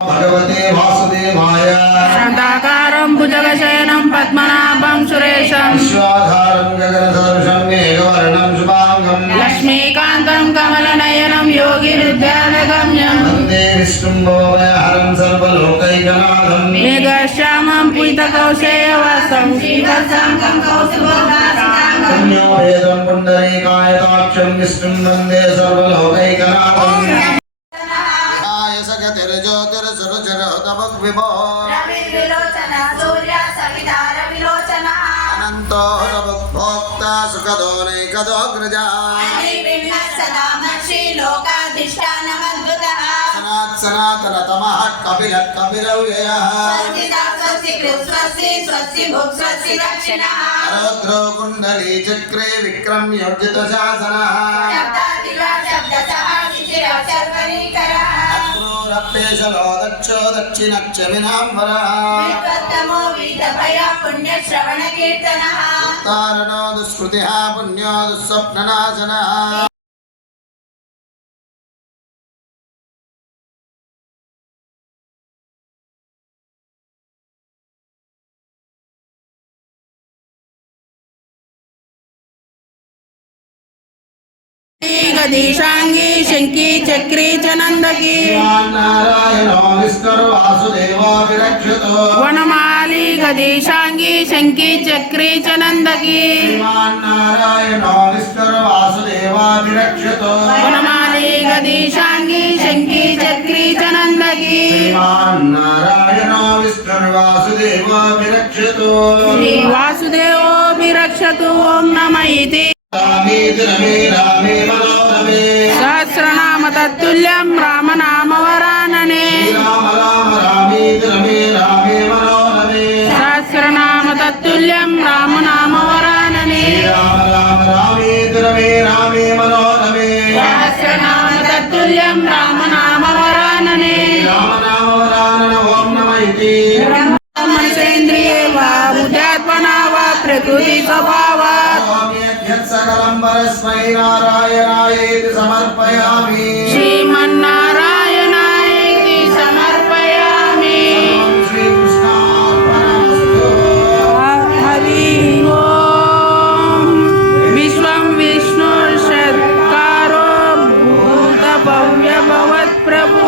भगवते वासुदेवाय शान्ताकारं भुजगशयनं पद्मनाभं सुरेशं विश्वाधारं गगनसदृशं मेघवर्णं शुभांगं लक्ष्मीकान्तं कमलनयनं योगिहृदयानगम्यं वन्दे विष्णुं भवभयहरं सर्वलोकैकनाथं मेघश्यामं पीतकौशेयवासं श्रीवत्साङ्गं कौस्तुभोगासिताङ्गं पुण्योपेतं पुण्डरीकायताक्षं विष्णुं वन्दे सर्वलोकैकनाथं अनंतो भोक्ता सुखदो नैकदोग्रजा सनातनतमः कपिलः कपिलव्ययः रौद्रो कुण्डली चक्रे विक्रम्योर्जितशासनः रप्पेशलो दक्षो दक्षिणक्षमिनाम्बरः उत्तारणो दुष्कृतिः पुण्यो दुःस्वप्ननाशनः गदीशांगी शंकी चक्री चनंदकी नारायणो विष्णुर् वासुदेवो विरक्षतो वनमाली गदीशांगी शंकी चक्री चनंदकी नारायणो विष्णुर् वासुदेवो विरक्षतो वनमाली गदीशांगी शंकी चक्री चनंदकी नारायणो विष्णुर् वासुदेवो विरक्षतो श्री वासुदेवो विरक्षतु ओम नमः इति रामे मनोरमे सहस्रनाम तत्तुल्यं राम नाम वरानने राम राम रामे मनोरमे सहस्रनाम तत्तुल्यं राम नाम वरानने राम राम रामे मनोरमे सहस्रनाम तत्तुल्यं राम नाम वरानने राम नाम वरानन ओम नमः इति मनसेन्द्रिये वा बुद्ध्यात्मना वा प्रकृति स्वभावात् सकलं परस्मै नारायणायेति समर्पयामि श्रीमन्नारायणायेति समर्पयामि श्रीकृष्णार्पणमस्तु हरि ओम विश्वं विष्णुर्षट्कारो भूतभव्यभवत् प्रभु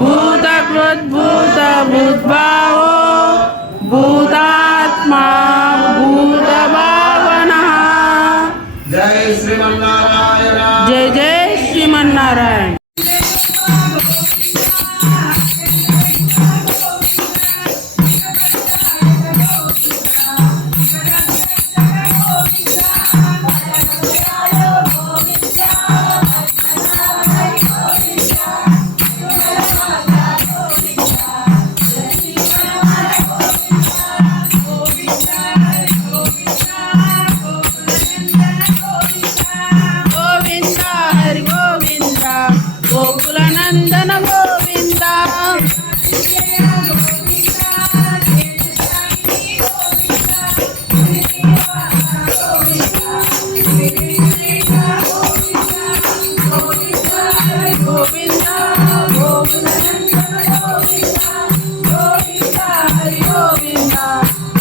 भूतकृद्भूतभूद्भावो भूतात्मा भूतभावनः जय श्रीमन्नारायण जय जय श्रीमन्नारायण गोविंदा हरि गोविंदा गोकुलानंदन गोविंदा गोविंदा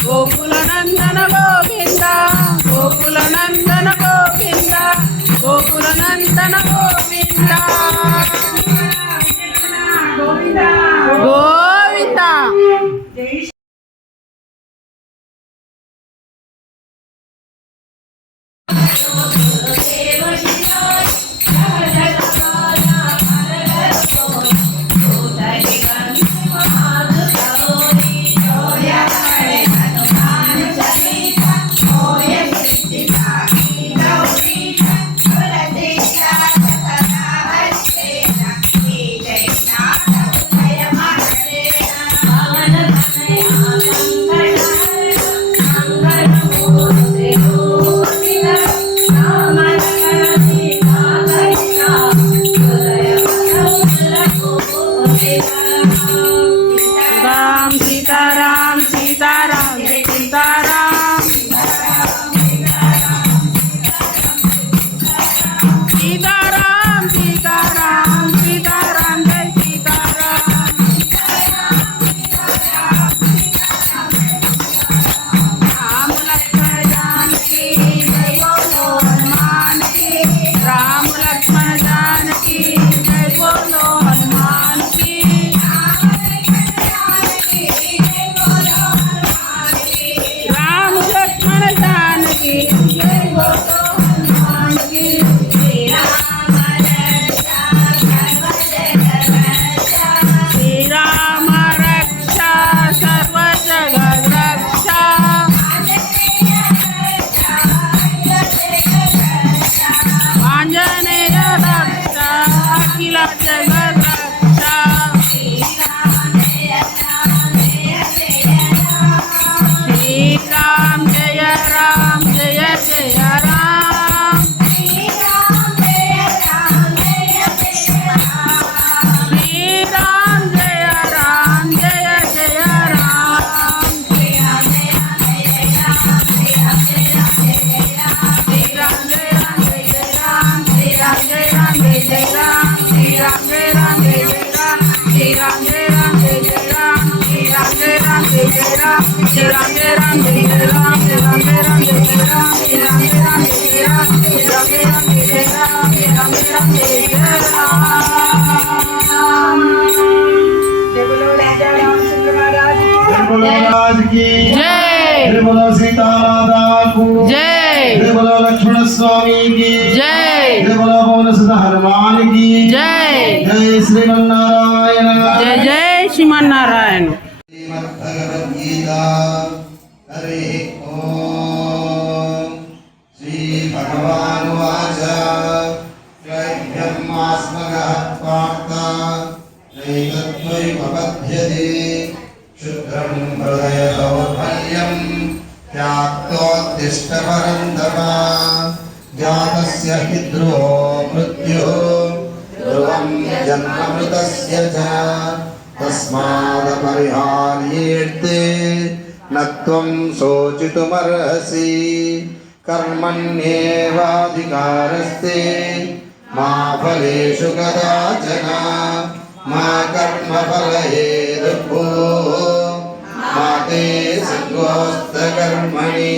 गोकुलानंदन गोविंदा गोकुलानंदन गोविंदा गोकुलानंदन गोविंदा गोविंदा सीताराम सीताराम सीताराम सीताराम सीताराम सीताराम जय Sitaram Jai Ram Jai Ram Jai Jai Ram Jai Ram Jai Ram Jai Jai Ram Jai Ram Jai Ram Jai Jai Ram Jai Ram Jai Ram Jai Jai Ram Jai Ram Jai Ram Jai Jai Ram Jai Ram Jai Ram Jai Jai Ram Jai Ram Jai Ram Jai Jai Ram जय बोलो राजा रामचंद्र महाराज जय बोलो महाराज की जय जय बोलो सीता माता को जय जय बोलो लक्ष्मण स्वामी की जय जय बोलो पवन सुत हनुमान की जय जय श्रीमन्नारायण जय जय श्रीमान नारायण श्रीमद्भगवद्गीता हरि ओम श्री भगवानुवाच त्रैभ्यमास्मगः पार्थ नैतत्त्वैपपद्यते क्षुद्रं हृदय दौर्बल्यं त्याक्तोत्तिष्ठ परन्तप जातस्य हि ध्रुवो मृत्युः ध्रुवं जन्ममृतस्य च तस्मादपरिहार्येऽर्थे न त्वं शोचितुमर्हसि कर्मण्येवाधिकारस्ते मा फलेषु कदाचन मा कर्मफलहेतुर्भो मा ते संगोऽस्तकर्मणि